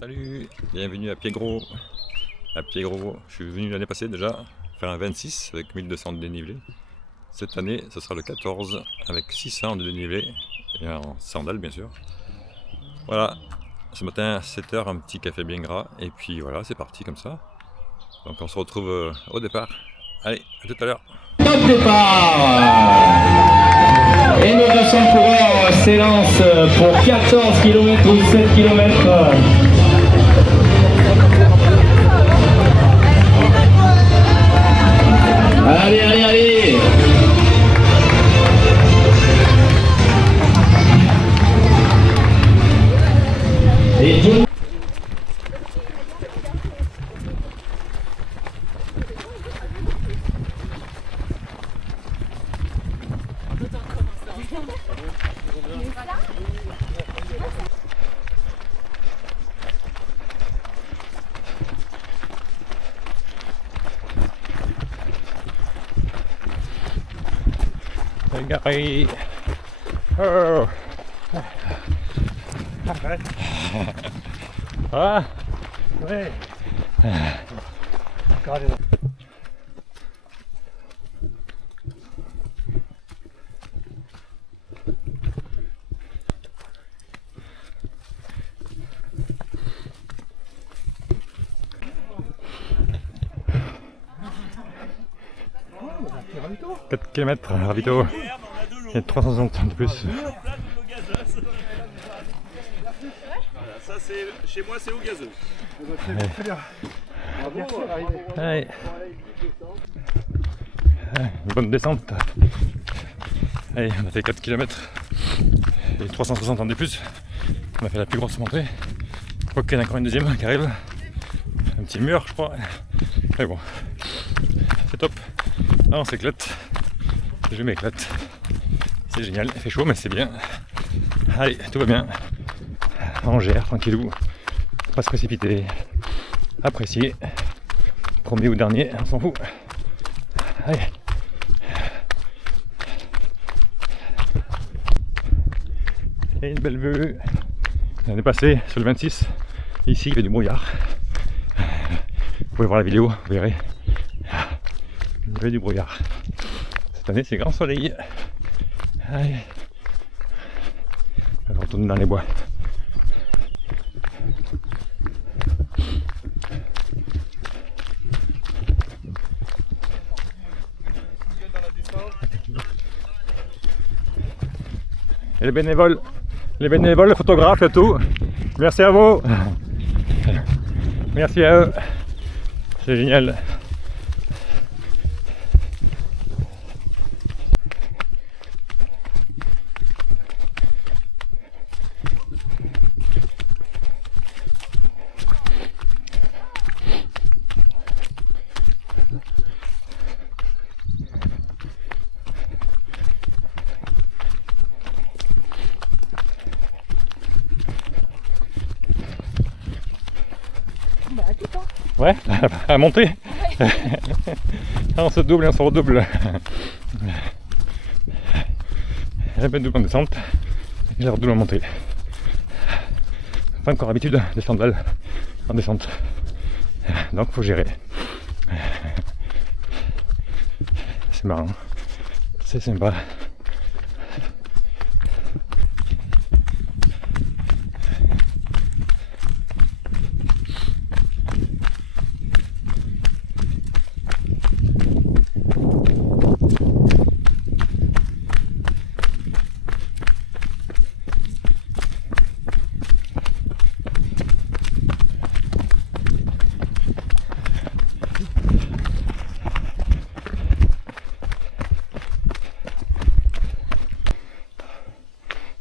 Salut, bienvenue à Pied-Gros. À Pied-Gros, je suis venu l'année passée déjà faire un 26 avec 1200 de dénivelé. Cette année, ce sera le 14 avec 600 de dénivelé et en sandales bien sûr. Voilà, ce matin à 7h, un petit café bien gras et puis voilà, c'est parti comme ça. Donc on se retrouve au départ. Allez, à tout à l'heure. Top départ. Et nos 200 coureurs s'élancent pour 14 km ou 7 km. Allez, allez, allez. Et tout. Gary. Oh. Ah. Ouais. « 4 km, ravito, il y a 360 de plus. Ça c'est chez moi, c'est au gazeux. Très bien. Allez. Une bonne descente. Allez, on a fait 4 km et 360 en de plus. On a fait la plus grosse montée. Ok, il y en a encore une deuxième qui arrive. Un petit mur, je crois. Mais bon, c'est top. Ah, on s'éclate. Je m'éclate. C'est génial. Il fait chaud, mais c'est bien. Allez, tout va bien. On gère, tranquillou. Pas se précipiter. Apprécier. Premier ou dernier, on s'en fout. Allez. Et une belle vue. L'année passée, sur le 26, ici il y avait du brouillard. Vous pouvez voir la vidéo, vous verrez. Il y avait du brouillard. Cette année, c'est grand soleil. Allez. On va retourner dans les bois. Et les bénévoles, les photographes et tout, merci à vous. Merci à eux. C'est génial. Ouais, à monter. On se double et on se redouble. La belle double en descente et la redouble en montée. Pas encore habitude des sandales en descente. Donc faut gérer. C'est marrant. C'est sympa.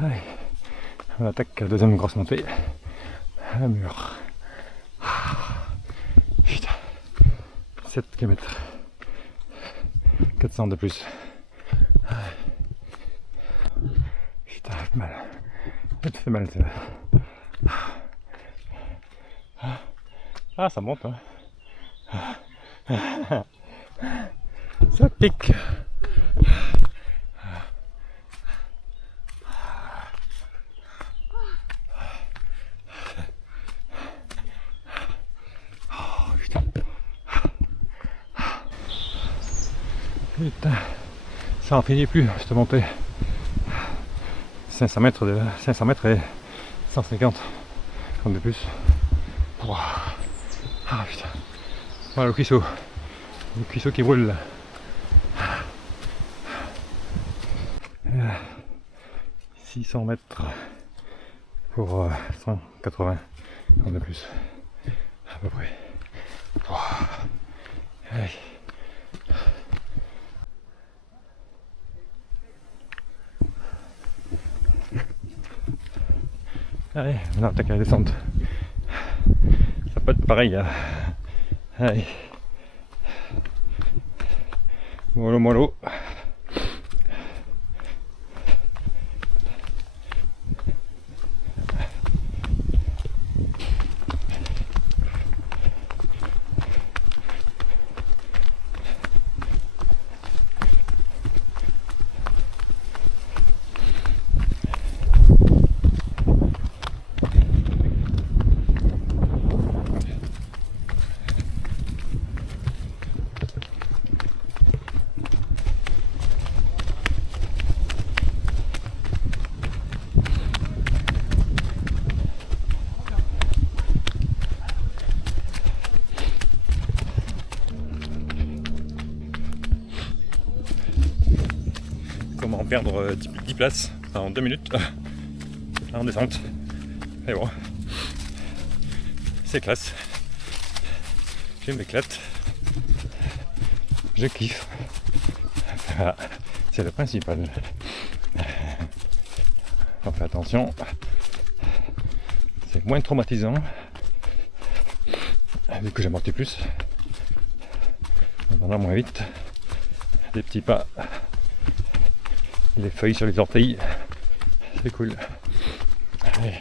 Allez, on attaque la deuxième grosse montée. Un mur. Putain. 7 km. 400 de plus. Putain, ça fait mal. Ça fait mal ça. Ah, ça monte. Hein. Ça pique. Putain, ça en finit plus cette montée. 500 mètres et 150 comme de plus. Ouah. Ah putain. Voilà le cuisseau qui brûle là. 600 mètres pour 180 comme de plus à peu près. Ouah. Allez. Allez, on attaque la descente. Ça peut être pareil. Hein. Allez. Mollo mollo. Comment perdre 10 places en 2 minutes en descente. Et bon, c'est classe. Je m'éclate. Je kiffe. Voilà, c'est le principal. On fait attention. C'est moins traumatisant. Vu que j'amortis plus. On va moins vite. Des petits pas. Les feuilles sur les orteils, c'est cool. Allez.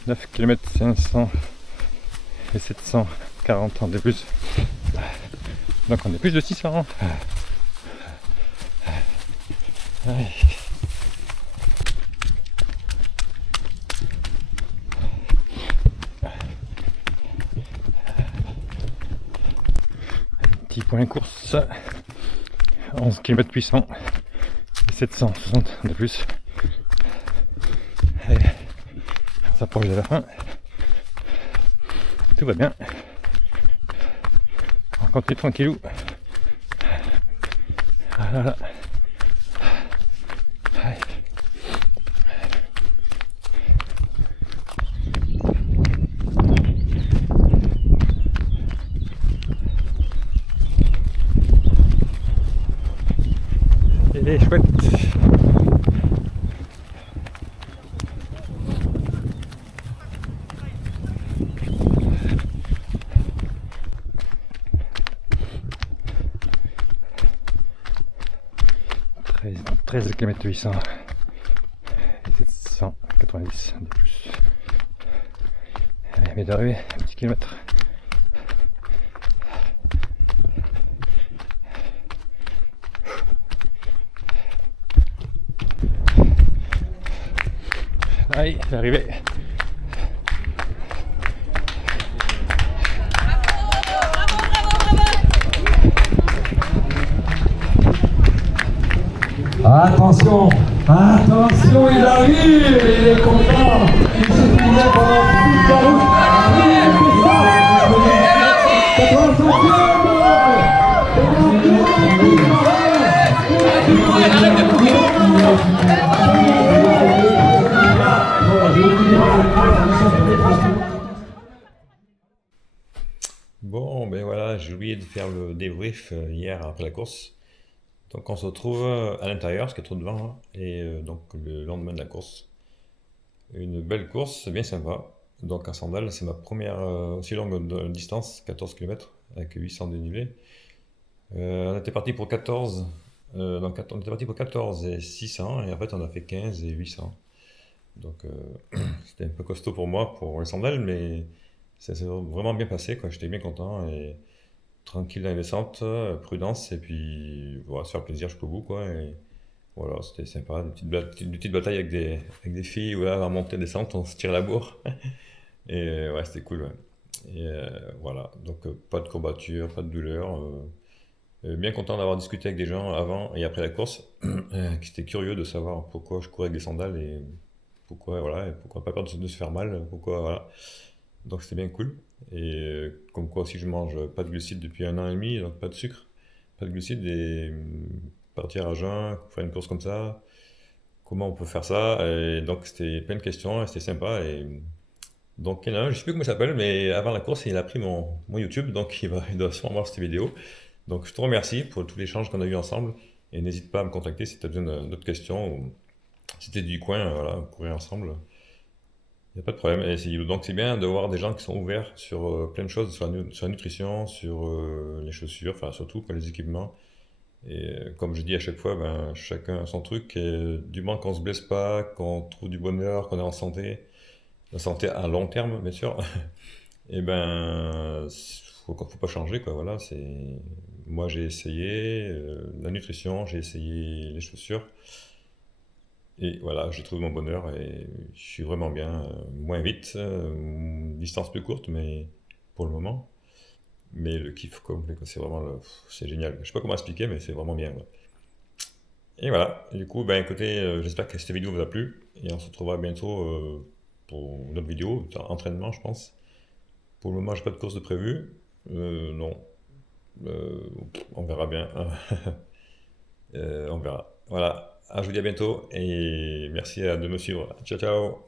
« 9 km 500 et 740 en de plus. Donc on est plus de 600. Allez. Petit point course, 11 km 800 et 760 de plus. Allez, on s'approche de la fin. Tout va bien. On continue tranquillou. Voilà. Allez. Et chouette. « 13 km 800 et 790 de plus. Allez, mais d'arriver, un petit kilomètre. Allez, c'est arrivé. Attention, attention, il arrive, il est content, il se filait pendant toute la route. Allez, c'est ça, 85e. Bon, ben voilà, j'ai oublié de faire le débrief hier après la course. Donc on se retrouve à l'intérieur, parce qu'il y a trop de vent, hein, et donc le lendemain de la course. Une belle course, bien sympa. Donc en sandales, c'est ma première aussi longue distance, 14 km, avec 800 dénivelés. On était parti pour 14, donc on était parti pour 14 et 600, et en fait on a fait 15 et 800. Donc c'était un peu costaud pour moi, pour les sandales, mais ça s'est vraiment bien passé, quoi. J'étais bien content, et tranquille dans les descentes, prudence, et puis voilà, se faire plaisir jusqu'au bout, quoi. Et Voilà, c'était sympa, des petites batailles avec des filles, voilà, à monter, descente, on se tire la bourre. Et ouais, c'était cool, ouais. Et voilà, donc pas de courbature, pas de douleur. Bien content d'avoir discuté avec des gens avant et après la course, qui étaient curieux de savoir pourquoi je courais avec des sandales et pourquoi, voilà, et pourquoi pas peur de se faire mal, pourquoi, voilà. Donc c'était bien cool. Et comme quoi aussi je mange pas de glucides depuis 1 an et demi, donc pas de sucre, pas de glucides et partir à jeun, faire une course comme ça, comment on peut faire ça? Et donc c'était plein de questions et c'était sympa. Et donc il y en a un, je sais plus comment il s'appelle, mais avant la course il a pris mon YouTube, donc il doit sûrement voir cette vidéo. Donc je te remercie pour tout l'échange qu'on a eu ensemble et n'hésite pas à me contacter si tu as besoin d'autres questions ou si tu es du coin, voilà, courir ensemble. Il n'y a pas de problème. Donc c'est bien de voir des gens qui sont ouverts sur plein de choses, sur la nutrition, sur les chaussures, enfin surtout pour les équipements. Et comme je dis à chaque fois, ben, chacun son truc. Et du moment qu'on se blesse pas, qu'on trouve du bonheur, qu'on est en santé, la santé à long terme bien sûr, et ben faut pas changer quoi. Voilà, moi j'ai essayé la nutrition, j'ai essayé les chaussures. Et voilà, j'ai trouvé mon bonheur et je suis vraiment bien, moins vite, distance plus courte, mais pour le moment. Mais le kiff complet, quoi, c'est vraiment c'est génial. Je sais pas comment expliquer, mais c'est vraiment bien, ouais. Et voilà. Et du coup, ben écoutez, j'espère que cette vidéo vous a plu et on se retrouvera bientôt pour une autre vidéo, entraînement, je pense. Pour le moment, j'ai pas de course de prévu. Non. Euh, on verra bien. On verra. Voilà. Ah, je vous dis à bientôt et merci de me suivre. Ciao, ciao.